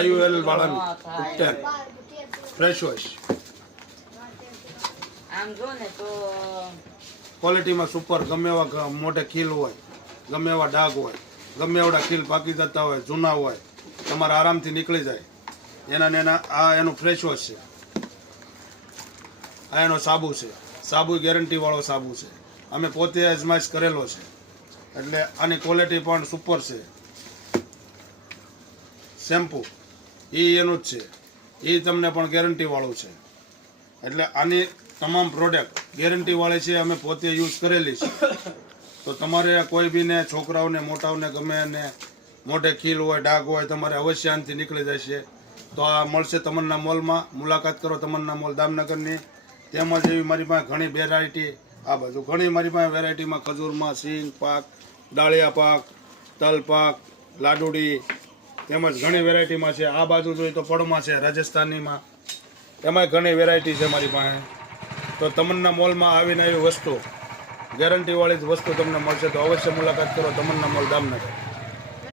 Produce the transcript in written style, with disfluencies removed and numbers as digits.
IOL વાળાનું ઉપટેન fresh wash આમ જો ને તો ક્વોલિટીમાં સુપર. ગમે એવા મોટે ખીલ હોય, ગમે એવા ડાઘ હોય, ગમે એવડા ખીલ પાકી જતા હોય, જૂના હોય, તમારે આરામથી નીકળી જાય એના ને એના. આ એનું ફ્રેશ વોશ છે. આ એનો સાબુ છે. સાબુ ગેરંટી વાળો સાબુ છે. અમે પોતે અજમાઈશ કરેલો છે એટલે આની ક્વોલિટી પણ સુપર છે. શેમ્પૂ એનું જ છે. એ તમને પણ ગેરંટી વાળું છે. એટલે આની તમામ પ્રોડક્ટ ગેરંટી વાળી છે. અમે પોતે યુઝ કરેલી છે. તો તમારે કોઈ બીને છોકરાઓને મોટાઓને ગમે ને મોઢે ખીલ હોય, ડાઘ હોય, તમારે અવશ્ય આનથી નીકળી જશે. તો આ મળશે તમન્ના મોલમાં. મુલાકાત કરો તમન્ના મોલ દામનગરની. તેમજ એવી મારી પાસે ઘણી વેરાયટી, આ બધું ઘણી મારી પાસે વેરાયટીમાં ખજૂરમાં સિંગ પાક, ડાળિયા પાક, તલ પાક, લાડુડી, તેમજ ઘણી વેરાયટીમાં છે. આ બાજુ જોઈએ તો પડમાં છે રાજસ્થાનીમાં, એમાંય ઘણી વેરાયટી છે મારી પાસે. તો તમન્ના મોલમાં આવીને એવી વસ્તુ ગેરંટીવાળી જ વસ્તુ તમને મળશે. તો અવશ્ય મુલાકાત કરો તમન્ના મોલ દામનગર.